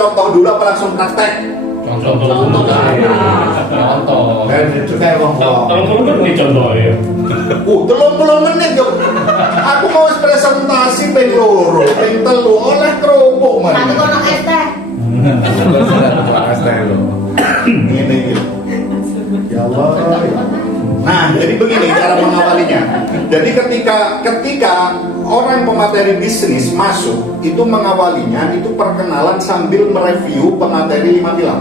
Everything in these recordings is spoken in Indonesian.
contoh dulu apa langsung praktek? Contoh. Dan juga wong Tolong kan dicontoh ya. 30 menit yo. Aku mau presentasi ping loro, ping telu oleh kerupuk Satu man. kono es teh. Ini gitu. Ya Allah. Nah, jadi begini cara mengawalinya. Jadi ketika orang pemateri bisnis masuk, itu mengawalinya itu perkenalan sambil mereview pemateri 5 pilar.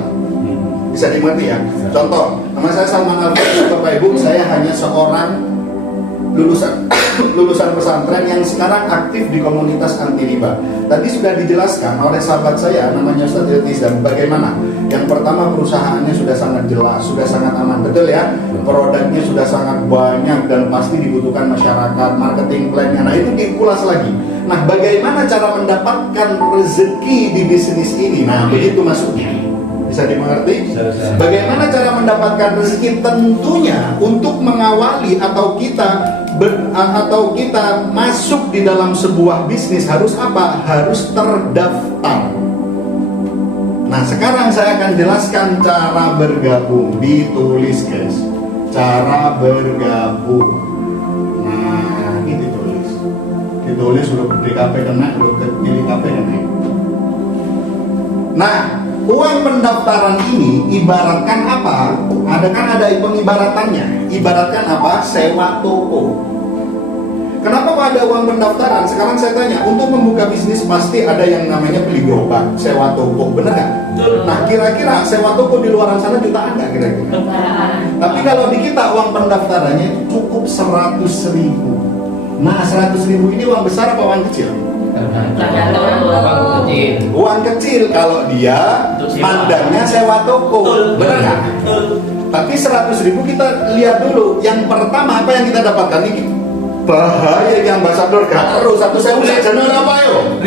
Bisa dimengerti ya? Contoh, nama saya Salman Al-Fatih, Bapak Ibu, saya hanya seorang lulusan pesantren yang sekarang aktif di komunitas anti riba. Tadi sudah dijelaskan oleh sahabat saya namanya Ustaz Iltizam bagaimana. Yang pertama, perusahaannya sudah sangat jelas, sudah sangat aman, betul ya. Produknya sudah sangat banyak dan pasti dibutuhkan masyarakat, marketing plan-nya. Nah, itu diulas lagi. Nah, bagaimana cara mendapatkan rezeki di bisnis ini? Nah, begitu masuknya. Bisa dimengerti? Bagaimana cara mendapatkan rezeki? Tentunya untuk mengawali atau kita masuk di dalam sebuah bisnis harus apa? Harus terdaftar. Nah, sekarang saya akan jelaskan cara bergabung. Ditulis, guys. Cara bergabung. Nah, ini ditulis. Ditulis udah DKP kena, udah pilih KP kena. Nah, uang pendaftaran ini ibaratkan apa? Ada pengibaratannya. Ibaratkan apa? Sewa toko. Kenapa kok ada uang pendaftaran? Sekarang saya tanya, untuk membuka bisnis pasti ada yang namanya beli gerobak, sewa toko, bener nggak? Nah, kira-kira sewa toko di luar sana jutaan nggak kira-kira? Tapi kalau di kita uang pendaftarannya itu cukup 100.000. Nah, 100.000 ini uang besar apa uang kecil? Uang kecil kalau dia mandangnya sewa toko, benar nggak? Tapi 100.000 kita lihat dulu. Yang pertama apa yang kita dapatkan ini? Bahaya yang ambasador gak terus. Satu saya udah jenuh apa yo?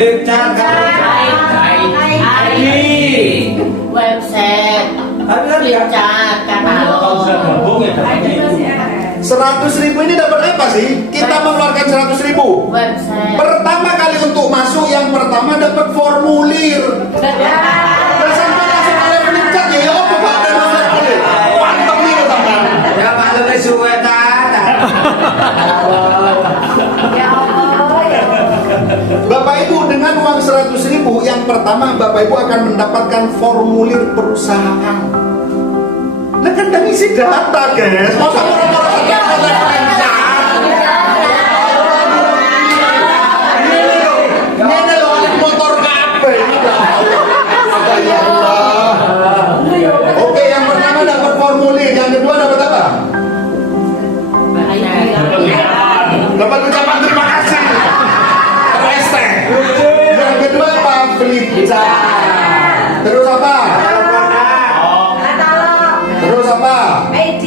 Website. Katalog. 100.000 ini dapat apa sih? Kita mengeluarkan 100.000. Website. Pertama kali untuk masuk yang pertama dapat formulir. Dan sampai langsung oleh peningkat ya apa Pak ada formulir? Mantap nih teman. Ya Pak lebih suwe Ya Allah. Bapak Ibu dengan uang 100.000 yang pertama Bapak Ibu akan mendapatkan formulir perusahaan. Nah kan dari isi data guys. Masa orang-orang data peningkat? Ini loh motor kafe. Ya Allah. Oke, yang pertama dapat formulir, yang kedua dapat apa? Dapat ucapan terima kasih. RST. Yang kedua apa? Berita. Terus apa? Terus apa? ID.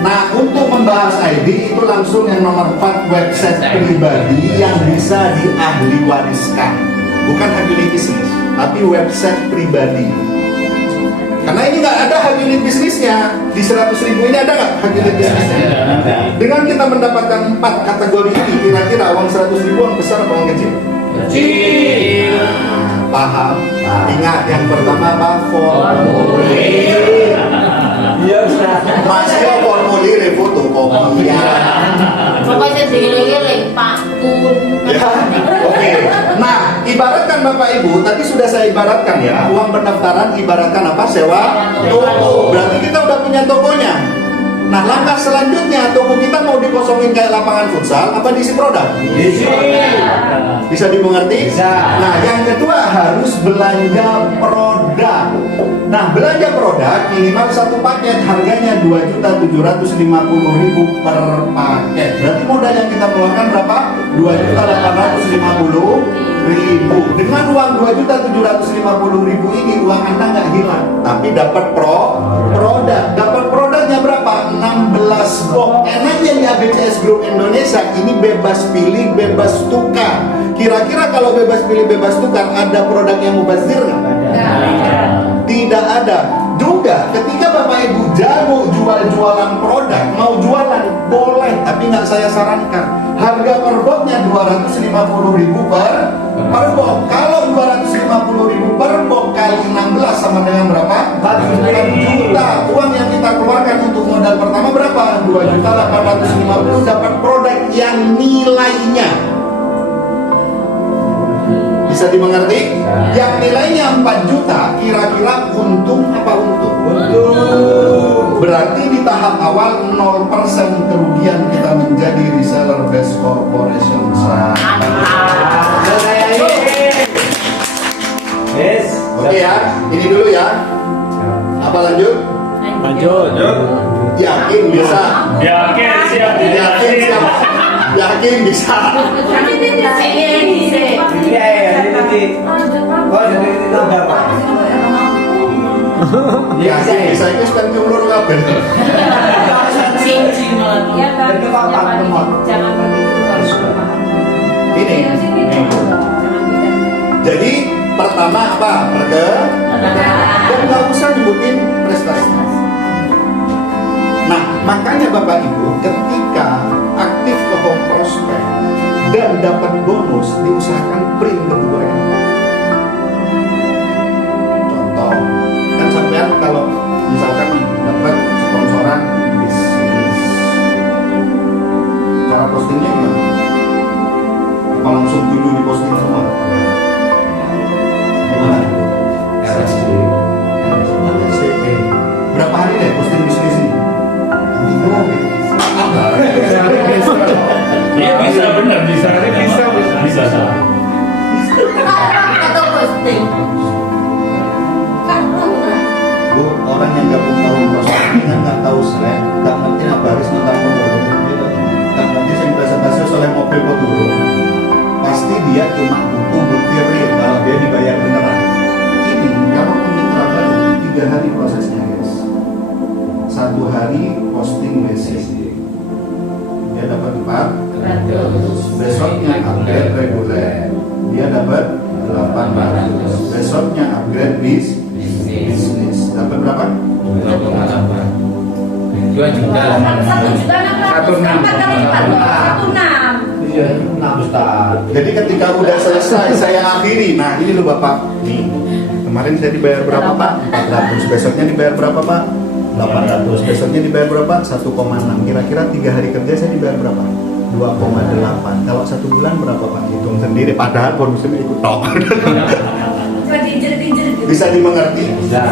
Nah, untuk membahas ID itu langsung yang nomor 4 website pribadi yang bisa diahli wariskan. Bukan hak unit bisnis, tapi website pribadi. Karena ini nggak ada hak unit bisnisnya. Di 100.000 ini ada nggak hak unit bisnisnya? Dengan kita mendapatkan 4 kategori ini, kira-kira uang 100.000 uang besar atau uang kecil? Kecil. Paham? Ingat yang pertama apa? Formulir. Iya Ustaz. Masih formulir foto kopian. Pokoknya digiling-giling Pak Kun. Ya, oke. Nah, ibaratkan Bapak Ibu, tadi sudah saya ibaratkan ya, uang pendaftaran ibaratkan apa? Sewa toko. Berarti kita udah punya tokonya. Nah, langkah selanjutnya, toko kita mau dikosongin kayak lapangan futsal, apa diisi produk? Bisa dimengerti? Bisa. Nah, yang kedua harus belanja produk. Nah, belanja produk minimal satu paket harganya 2.750.000 per paket. Berarti modal yang kita keluarkan berapa? 2.850.000. Dengan uang 2.750.000 ini uang Anda nggak hilang, tapi dapat produk. Dapat produknya berapa? 16 box. Enaknya di ABCS Group Indonesia ini bebas pilih, bebas tukar. Kira-kira kalau bebas pilih, bebas tukar ada produk yang mubazir nggak? Tidak ada. Juga ketika Bapak Ibu jago jualan produk, mau jualan boleh, tapi nggak saya sarankan. Harga per boxnya 250.000 per box. Kalau 250.000 juta. Uang yang kita keluarkan untuk modal pertama berapa? 2.850.000 dapat produk yang nilainya. Bisa dimengerti? Yang nilainya 4 juta, kira-kira untung apa untung? Untung. Berarti di tahap awal 0% kerugian kita menjadi reseller best corporation. Yes. Oke ya, ini dulu ya. Apa lanjut? Lanjut. Yakin bisa? Yakin siap. Yakin siap? Yakin bisa? Iya, jadi oh jadi tambah Pak. Yakin bisa itu kan nyulur kabel. Cincin lagi. Iya kan, Itu apa, jangan Pak? pergi- jangan pergi dulu kalau sudah paham. Ini. Iya, sini dulu. Jangan pindah. Jadi pertama apa? Dan nggak usah nyebutin prestasi. Nah, makanya Bapak Ibu ketika aktif ke home prospect dan dapat bonus, diusahakan print ke buku rekening. Contoh, kan sampean kalau misalkan dapat sponsoran bisnis, cara postingnya gimana? Apa langsung tujuh di posting semua? Gimana? Berapa hari deh posting bisnis ini? Iya bisa benar bisa. Bisa. Atau posting. Bu, orang yang gabung tahun prospek nggak tahu Slack, nggak ngerti apa harus nonton pemulung, nggak ngerti yang presentasi oleh mobil peturun. Pasti dia cuma butuh bukti real kalau dia dibayar beneran. Ini kalau mitra baru 3 hari prosesnya guys. 1 hari posting basic, dia dapat 400. Besoknya upgrade reguler, dia dapat 800. Besoknya upgrade bisnis, dapat berapa? 2 juta. 1.600.000 4 kali lipat. 1.600.000. Iya, 6 Ustaz. Jadi ketika udah selesai saya akhiri. Nah ini loh Bapak, nih kemarin saya dibayar berapa Pak? 400. Besoknya dibayar berapa Pak? 800. Besoknya dibayar berapa? 1,6. Kira-kira 3 hari kerja saya dibayar berapa? 2,8. Kalau 1 bulan berapa Pak? Hitung sendiri. Padahal bonusnya ikut tok. Coba diinjer-injer gitu. Bisa dimengerti? Bisa.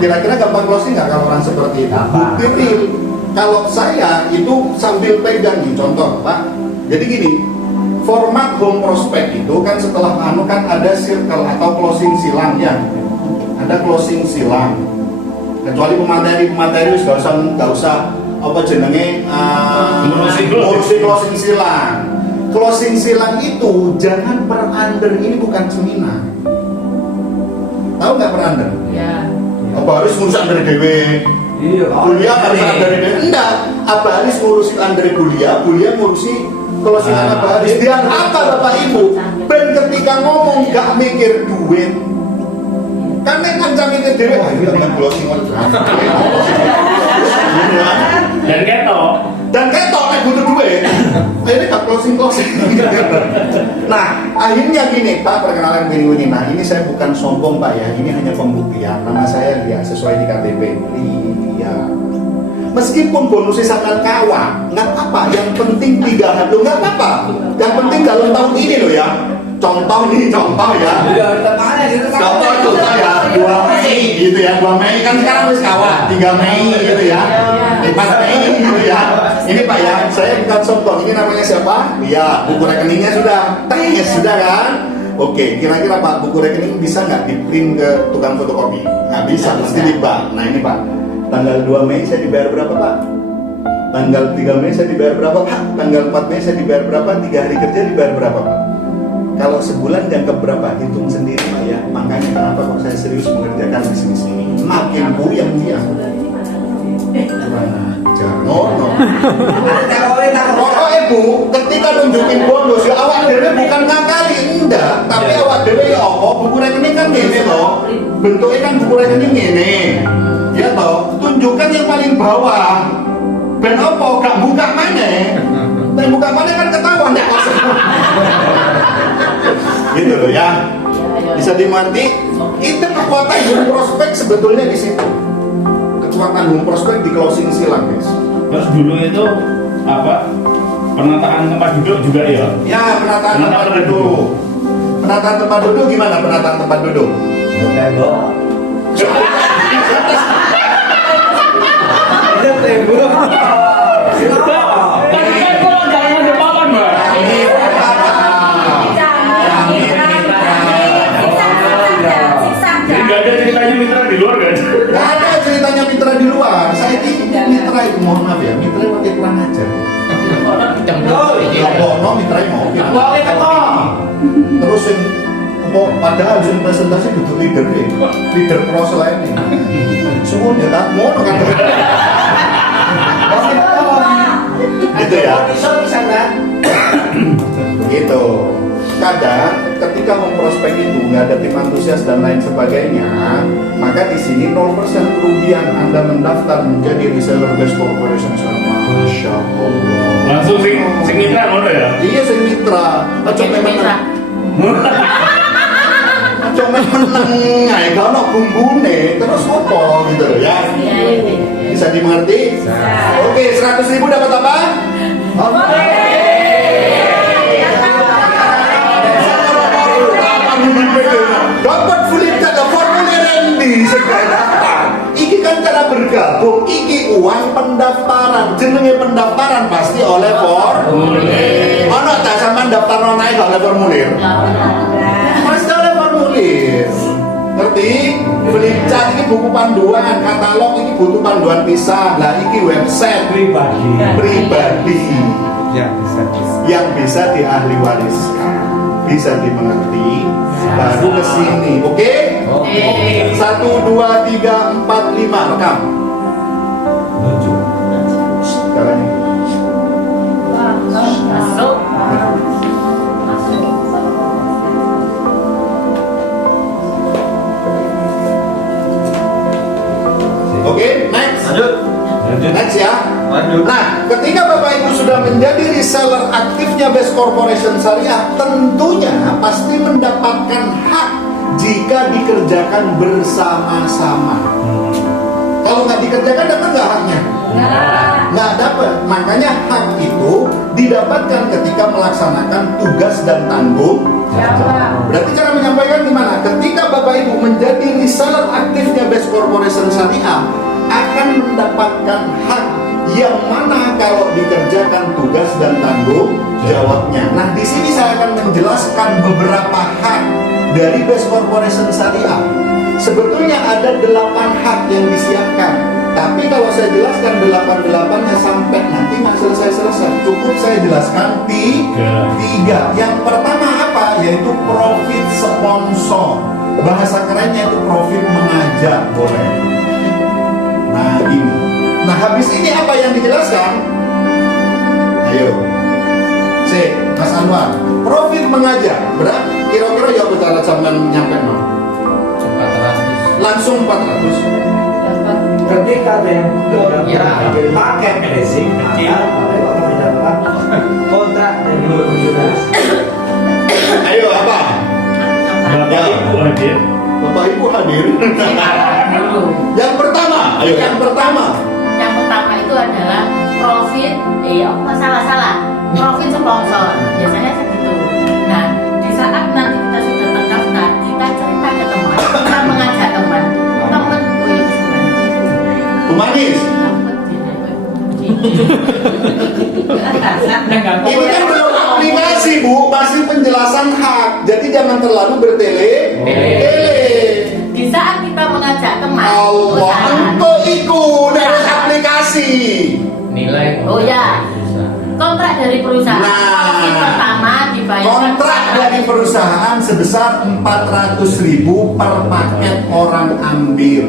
Kira-kira gampang closing nggak kalau orang seperti itu? Gampang. Bukti real. Kalau saya itu sambil pegang nih, contoh Pak. Jadi gini, format home prospect itu kan setelah anu kan ada circle atau closing silang ya. Ada closing silang. Kecuali pemateri nggak usah apa jenenge ngurusi closing silang. Closing silang itu jangan per under, ini bukan seminar. Tahu nggak per under? Ya. Apa harus ngurus under dewe? Iya, Kuliah harus under dewe? Enggak. Apa harus ngurusi under kuliah ngurusi closing apa harus dia apa Bapak Ibu? Ben ketika ngomong gak mikir duit. Kan nek ngancam itu dewe, wah ini dengan closing Dan ketok. dan ketok nek butuh duit. Ini gak closing. Nah, akhirnya gini, Pak, perkenalan gini. Nah, ini saya bukan sombong, Pak ya. Ini hanya pembuktian. Nama saya Lia, sesuai di KTP. Lia. Meskipun bonusnya sangat kawan, nggak apa-apa. Yang penting 3 hari, nggak apa-apa. Yang penting dalam tahun ini loh ya. Contoh ya. Iya, tetap ada di tempat. Contoh ya, 2 Mei gitu ya. 2 Mei kan sekarang wis kawan. 3 Mei gitu ya. 4 Mei gitu ya. Ini Pak ya, saya bukan sombong. Ini namanya siapa? Iya, buku rekeningnya sudah. Tes sudah kan? Oke, kira-kira Pak, buku rekening bisa nggak di-print ke tukang fotokopi? Nggak bisa, mesti di bank. Nah ini Pak, tanggal 2 Mei saya dibayar berapa Pak? Tanggal 3 Mei saya dibayar berapa Pak? Tanggal 4 Mei saya dibayar berapa? 3 hari kerja dibayar berapa Pak? Kalau sebulan jangka berapa? Hitung sendiri Pak ya. Makanya kenapa kok saya serius mengerjakan bisnis ini? Makin puyeng dia. Kurang ajar. No. Pokoknya Bu, ketika nunjukin bonus ya awak dhewe bukan ngakali, enggak. Tapi awak dhewe ya apa? Buku rekening kan gini loh. Bentuknya kan buku rekening gini. Ya toh, tunjukkan yang paling bawah. Ben apa? Gak buka mana? Dan buka mana kan ketahuan deh kosong. Gitu loh ya. Bisa dimengerti? Itu kekuatan home prospect sebetulnya di situ. surat tanggung prospek di closing silang, guys. Terus dulu itu apa? Penataan tempat duduk juga ya? Ya, penataan tempat duduk. Penataan tempat duduk gimana penataan tempat duduk? Tembok. Ada tembok. Tadi kan kurang jangan ada papan, Mbak. Ini Jadi nggak ada ceritanya mitra di luar kan? nggak ada ceritanya mitra di luar. Saya ini mitra itu mohon maaf ya, mitra pakai kurang ajar. No, mitra mau. Terus yang padahal yang presentasi butuh leader cross lain ini. Semuanya tak mau kan? Gitu ya. Gitu. Kadang ketika memprospek itu nggak ada tim antusias dan lain sebagainya, maka di sini 0% kerugian Anda mendaftar menjadi reseller best corporation. Masya Allah. Langsung sing mitra ngono ya? Iya sing mitra. Ojo menang. Ojo menang. Ae gak ono bumbune terus opo gitu loh ya. Bisa dimengerti? Oke, 100.000 dapat apa? Dapat flip jaga formulir endi segala daftar. Iki kan cara bergabung, iki uang pendaftaran. Jenenge pendaftaran pasti oleh formulir. Ono tak sampean daftar nang ae gak oleh formulir? Pasti oleh formulir. Ngerti? Flip chart ini buku panduan, katalog ini butuh panduan pisah. Lah iki website pribadi yang bisa diahli wariskan, bisa dimengerti, baru ke sini. Oke? 1, 2, 3, 4, 5 rekam. Sekarang ini. Masuk. Oke, next. Lanjut. Next ya. Lanjut. Nah, ketika Bapak Ibu sudah menjadi reseller aktifnya Best Corporation Syariah, tentunya pasti mendapatkan hak jika dikerjakan bersama-sama. Kalau nggak dikerjakan dapat nggak haknya? Nggak dapat. Makanya hak itu didapatkan ketika melaksanakan tugas dan tanggung jawab. Berarti cara menyampaikan gimana? Ketika Bapak Ibu menjadi reseller aktifnya Best Corporation Syariah, akan mendapatkan hak yang mana kalau dikerjakan tugas dan tanggung jawabnya. Nah, di sini saya akan menjelaskan beberapa hak dari Best Corporation Syariah. Sebetulnya ada 8 hak yang disiapkan. Tapi kalau saya jelaskan 8-8-nya sampai nanti nggak selesai-selesai. Cukup saya jelaskan 3. Yang pertama apa? Yaitu profit sponsor. Bahasa kerennya itu profit mengajak, boleh. Nah ini. Nah habis ini apa yang dijelaskan? Ayo. C. Mas Anwar. Profit mengajak. Berapa? Kira-kira ya bicara zaman nyampe no? 400. Langsung 400. Ketika ada yang ambil paket basic, maka akan mendapatkan kontrak dari konsumen. Ayo apa? Bapak Ibu hadir. Bapak Ibu hadir. Yang pertama, ayo yang pertama. Yang pertama itu adalah profit, salah. Profit sponsor. Biasanya segitu. Nah, di saat nanti kita sudah terdaftar, kita cerita ke teman, kita mengajak teman, oh ya Humanis. Ini kan belum aplikasi Bu, masih penjelasan hak. Jadi jangan terlalu bertele-tele. Di saat kita mengajak teman, Allah, usaha. engkau ikut dari aplikasi. Nilai. Oh ya, kontrak dari perusahaan. Nah. Profit pertama dibayar. Kontrak dari perusahaan sebesar 400.000 per paket orang ambil.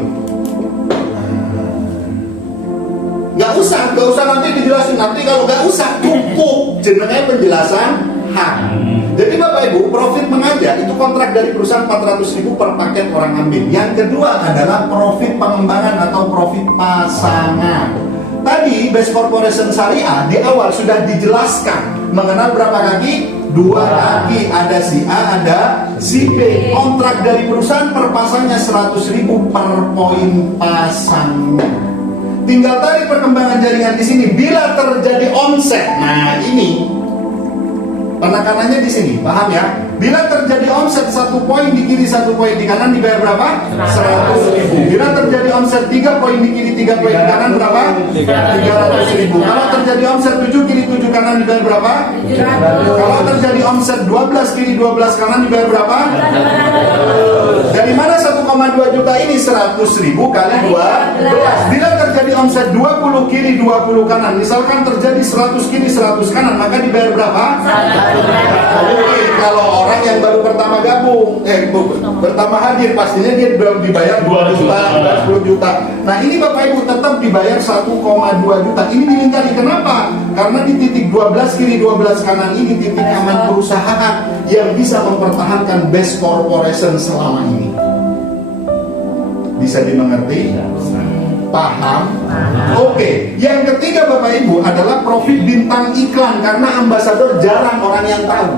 Gak usah nanti dijelasin. Nanti kalau gak usah cukup jenenge penjelasan hak. Jadi Bapak Ibu, profit mengajak itu kontrak dari perusahaan 400.000 per paket orang ambil. Yang kedua adalah profit pengembangan atau profit pasangan. Tadi Best Corporation Syariah di awal sudah dijelaskan mengenal berapa kaki? 2 kaki. Ada si A, ada si B. Kontrak dari perusahaan per pasangnya 100.000 per poin pasangnya. Tinggal tarik perkembangan jaringan di sini. Bila terjadi omset, nah ini penekanannya di sini, paham ya? Bila terjadi omset 1 poin di kiri 1 poin di kanan dibayar berapa? 100.000. Bila terjadi omset 3 poin di kiri 3 poin di kanan berapa? 300.000. Kalau terjadi omset 7 kiri 7 kanan dibayar berapa? Kalau terjadi omset 12 kiri 12 kanan dibayar berapa? Dari mana 1,2 juta ini? 100.000 kali 12. Bila terjadi omset 20 kiri 20 kanan, misalkan terjadi 100 kiri 100 kanan, maka dibayar berapa? Oke, kalau orang yang baru pertama gabung, pertama hadir, pastinya dia belum dibayar 2 juta, 10 juta. Nah ini Bapak Ibu tetap dibayar 1,2 juta. Ini dilingkari, kenapa? Karena di titik 12 kiri 12 kanan ini titik aman perusahaan yang bisa mempertahankan best corporation selama ini. Bisa dimengerti? Paham? Oke. Yang ketiga Bapak Ibu adalah profit bintang iklan, karena ambasador jarang orang yang tahu.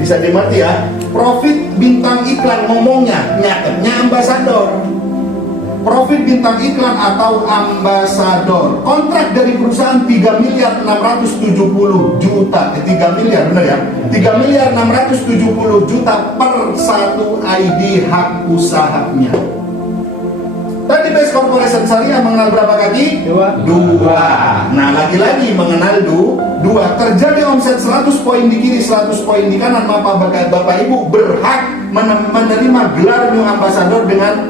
Bisa dimengerti ya? Profit bintang iklan ngomongnya, nyatanya ambasador. Profit bintang iklan atau ambasador. Kontrak dari perusahaan 3 miliar 670 juta. 3 miliar benar ya? 3 miliar 670 juta per satu ID hak usahanya. Tadi Best Corporation Syariah mengenal berapa kaki? 2. Nah lagi-lagi mengenal 2. Terjadi omset 100 poin di kiri 100 poin di kanan, maka Bapak Ibu berhak menerima gelar New Ambassador dengan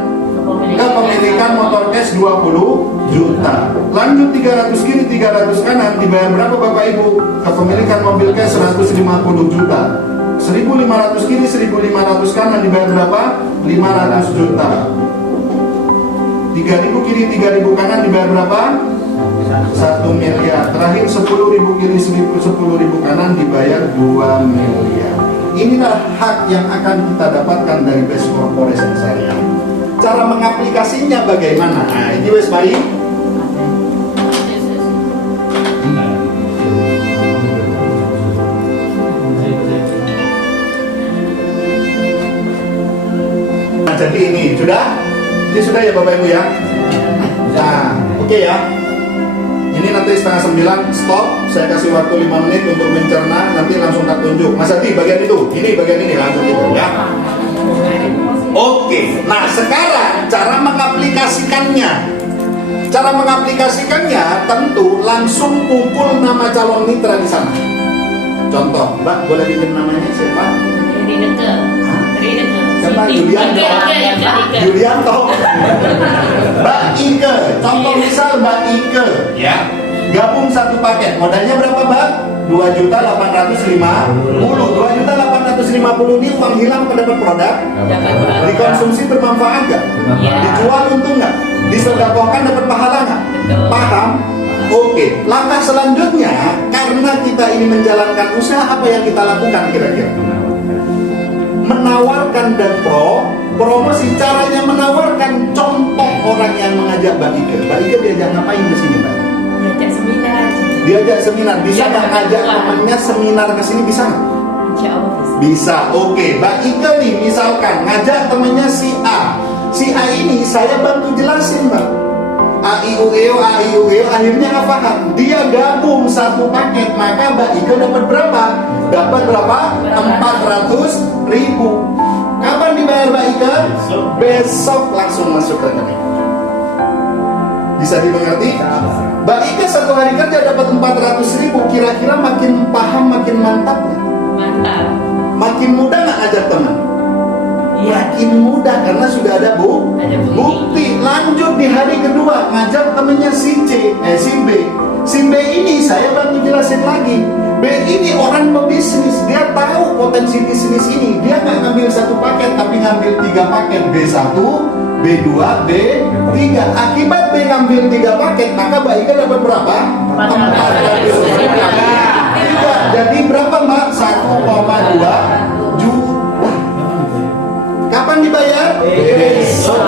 kepemilikan motor cash 20 juta. Lanjut 300 kiri 300 kanan dibayar berapa Bapak Ibu? Kepemilikan mobil cash 150 juta. 1.500 kiri 1.500 kanan dibayar berapa? 500 juta. 3.000 kiri 3.000 kanan dibayar berapa? 1 miliar. Terakhir 10.000 kiri 10.000 kanan dibayar 2 miliar. Inilah hak yang akan kita dapatkan dari Best Corporation Syariah. Cara mengaplikasinya bagaimana? Nah, ini wes mari. Nah, jadi ini sudah ya Bapak Ibu ya. Nah, oke ya. Ini nanti 8:30 stop. Saya kasih waktu 5 menit untuk mencerna. Nanti langsung tak tunjuk. Mas Adi, bagian itu. Ini bagian ini langsung itu ya. Oke. Nah, sekarang cara mengaplikasikannya. Cara mengaplikasikannya tentu langsung kumpul nama calon mitra di sana. Contoh, Mbak, boleh bikin namanya siapa? Rineke. Siapa? Julianto. Julianto. Mbak Ike. Contoh misal Mbak Ike. Ya. Gabung satu paket. Modalnya berapa, Mbak? 2.850.000. 2.850.000 ini uang hilang apa dapat produk? Dikonsumsi bermanfaat nggak? Dijual untung nggak? Disedekahkan dapat pahala nggak? Paham? Oke. Langkah selanjutnya, karena kita ini menjalankan usaha, apa yang kita lakukan kira-kira? Menawarkan dan promosi. Caranya menawarkan, contoh orang yang mengajak Mbak Ike. Mbak Ike diajak ngapain ke sini, Mbak? Diajak seminar. Diajak seminar. Bisa nggak ngajak temannya seminar ke sini, bisa nggak? Insya Allah bisa. Bisa. Oke. Mbak Ike nih misalkan ngajak temannya si A. Si A ini saya bantu jelasin, Mbak. AIUEO, akhirnya nggak paham. Dia gabung satu paket, maka Mbak Ike dapat berapa? Dapat berapa? 400.000. Kapan dibayar Mbak Ike? Besok langsung masuk rekening. Bisa dimengerti? Mbak Ike satu hari kerja dapat 400.000. Kira-kira makin paham, makin mantap nggak? Mantap. Makin mudah nggak ajak teman? Makin mudah karena sudah ada bukti. Lanjut di hari kedua ngajak temennya si B. Si B ini saya bantu jelasin lagi. B ini orang pebisnis, dia tahu potensi bisnis ini. Dia nggak ngambil satu paket tapi ngambil 3 paket, B1, B2, B3. Akibat B ngambil 3 paket, maka Mbak Ika dapat berapa? 400.000. Jadi berapa Mbak? 1,2 juta. Kapan dibayar? Besok.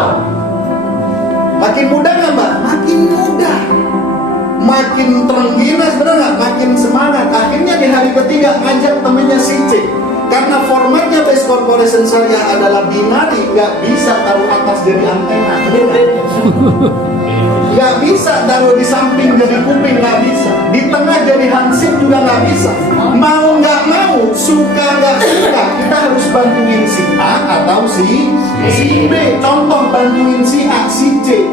Makin mudah nggak Mbak? Makin mudah. Makin terengginas, benar nggak? Makin semangat. Akhirnya di hari ketiga ngajak temennya si C. Karena formatnya Best Corporation Syariah adalah binari, nggak bisa taruh atas jadi antena. Nggak bisa taruh di samping jadi kuping, nggak bisa. Di tengah jadi hansip juga nggak bisa. Mau nggak mau, suka nggak suka, kita harus bantuin si A atau si B. Contoh bantuin si A, si C.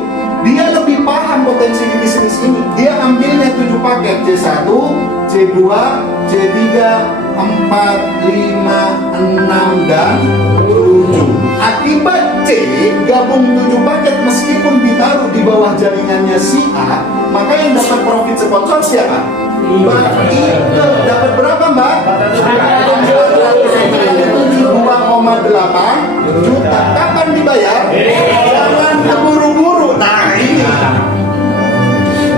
Dia lebih paham potensi di bisnis ini. Dia ambilnya 7 paket, C1, C2, C3, 4, 5, 6, dan 7. Akibat C gabung 7 paket meskipun ditaruh di bawah jaringannya si A, maka yang dapat profit sponsor siapa? Mbak Ike. Dapat berapa, Mbak? 2,8 juta. Kapan dibayar? Jangan keburu-buru. Nah ini.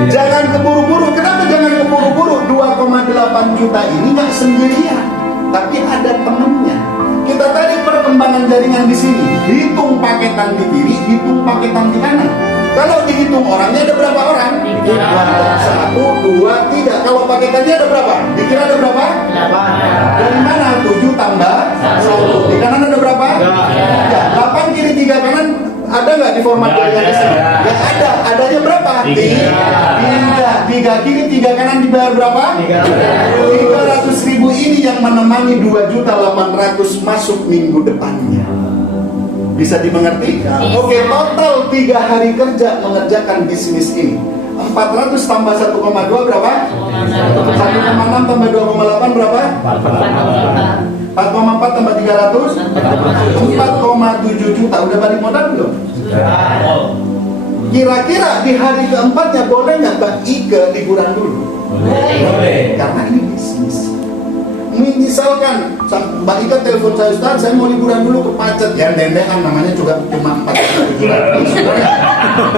Jangan keburu-buru. Kenapa jangan keburu-buru? 2,8 juta ini nggak sendirian, tapi ada temennya. Kita tarik perkembangan jaringan di sini. Hitung paketan di kiri, hitung paketan di kanan. Kalau dihitung orangnya ada berapa orang? 1, 2, 3. Kalau paketannya ada berapa? Dikira ada berapa? 8. Dari mana? 7 tambah 1. Di kanan ada berapa? 8 kiri 3 kanan. Ada nggak di format jaringan di sini? Nggak ada. Adanya berapa? 3 kiri 3 kanan dibayar berapa? 300.000 ini yang menemani 2.800.000 masuk minggu depannya. Bisa dimengerti? Oke, total 3 hari kerja mengerjakan bisnis ini. 400 tambah 1,2 berapa? 1,6 tambah 2,8 berapa? 4,4 tambah 300? 4,7 juta. Udah balik modal belum? Kira-kira di hari keempatnya boleh nggak Mbak Ike liburan dulu? Boleh. Karena ini bisnis. Misalkan Mbak Ika telepon saya, Ustaz, saya mau liburan dulu ke Pacet. Ya dendekan namanya juga cuma 4 bulan.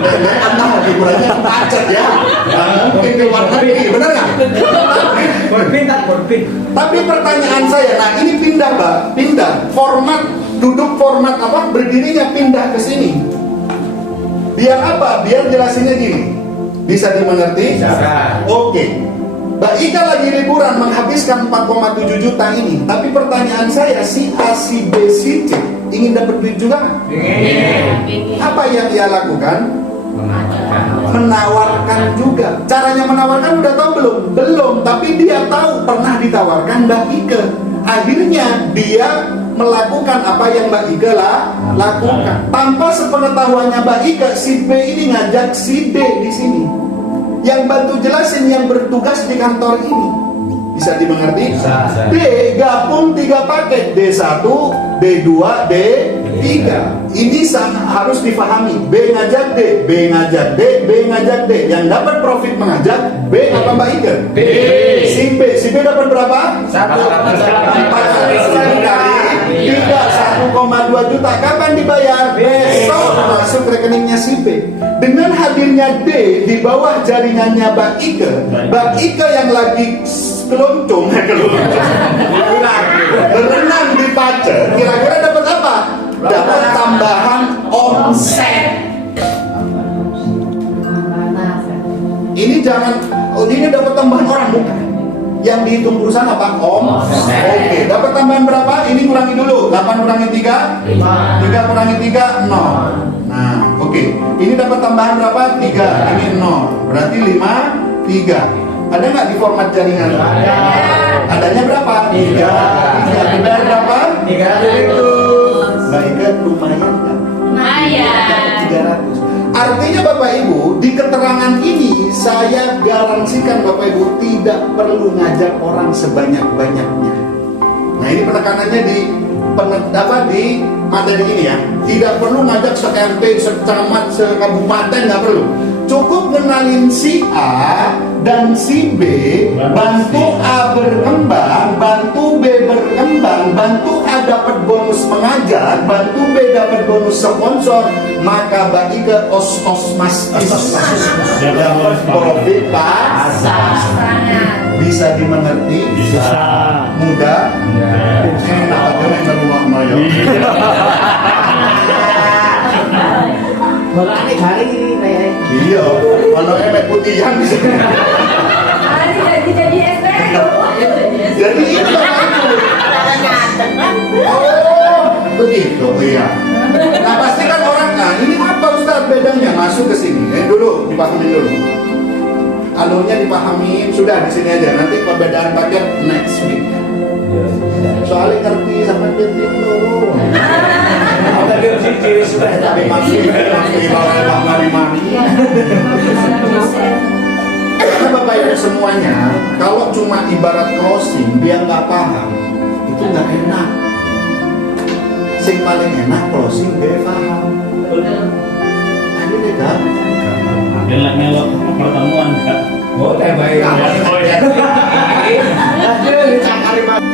Dendekan mah liburannya ke Pacet ya. Mungkin ke luar negeri, benar nggak? Berpindah. Tapi pertanyaan saya, nah ini pindah Mbak, pindah format, duduk format apa? Berdirinya pindah ke sini. Biar apa? Biar jelasinnya gini. Bisa dimengerti? Bisa. Oke. Mbak Ika lagi liburan menghabiskan 4,7 juta ini. Tapi pertanyaan saya, si A, si B, si C ingin dapat duit juga nggak? Ingin. Apa yang ia lakukan? Menawarkan juga. Caranya menawarkan udah tahu belum? Belum, tapi dia tahu pernah ditawarkan Mbak Ika. Akhirnya dia melakukan apa yang Mbak Ika lakukan. Tanpa sepengetahuannya Mbak Ika, si B ini ngajak si D di sini. Yang bantu jelasin yang bertugas di kantor ini. Bisa dimengerti? Bisa. D gabung 3 paket, D1, D2, D3. Ini harus difahami. B ngajak D, B ngajak D, B ngajak D. Yang dapat profit mengajak B apa Mbak Ike? B. Si B dapat berapa? 1,8 kali 1,2 juta. Kapan dibayar? Besok masuk rekeningnya si B. Dengan hadirnya D di bawah jaringannya Mbak Ike yang lagi keloncong berenang di Pacet, kira-kira dapat apa? Dapat tambahan omset. Ini jangan, ini dapat tambahan orang bukan? Yang dihitung perusahaan apa? Omset. Oke, dapat tambahan berapa? Ini kurangi dulu. 8 kurangi 3? 3 kurangi 3? 0. Nah, oke. Ini dapat tambahan berapa? 3. Ini 0. Berarti 5, 3. Ada nggak di format jaringan? Adanya berapa? 3. Dibayar berapa? 300. Baiknya lumayan kan? Lumayan. 300. Artinya Bapak Ibu, di keterangan ini saya garansikan Bapak Ibu tidak perlu ngajak orang sebanyak-banyaknya. Nah ini penekanannya di materi ini ya. Tidak perlu ngajak se-RT, secamat, sekabupaten, nggak perlu. Cukup kenalin si A dan si B, bantu A berkembang, bantu B berkembang, bantu A dapat bonus mengajar, bantu B dapat bonus sponsor, maka bagi ke os-os-mas dapat profit pasar. Bisa dimengerti? Bisa. Mudah? Enak aja nih rumah Mayo. Mulane hari kayak Iya, kalau emek putihan bisa. Jadi SPO. Jadi itu oh, begitu iya. Nah pasti kan orang, nah ini apa Ustaz bedanya? Masuk ke sini, dulu dipahami dulu. Alurnya dipahami, sudah di sini aja. Nanti perbedaan paket next week. Soalnya ngerti sama penting dulu. Apa dia ciri sudah Tapi masih bawah mari. Karena Bapak Ibu semuanya, kalau cuma ibarat closing dia nggak paham, itu nggak enak. Sing paling enak closing dia paham. Ini deh kan. Dia lagi ngelok pertemuan kak. Oh, baik. Oh, iya. Lanjut, cakar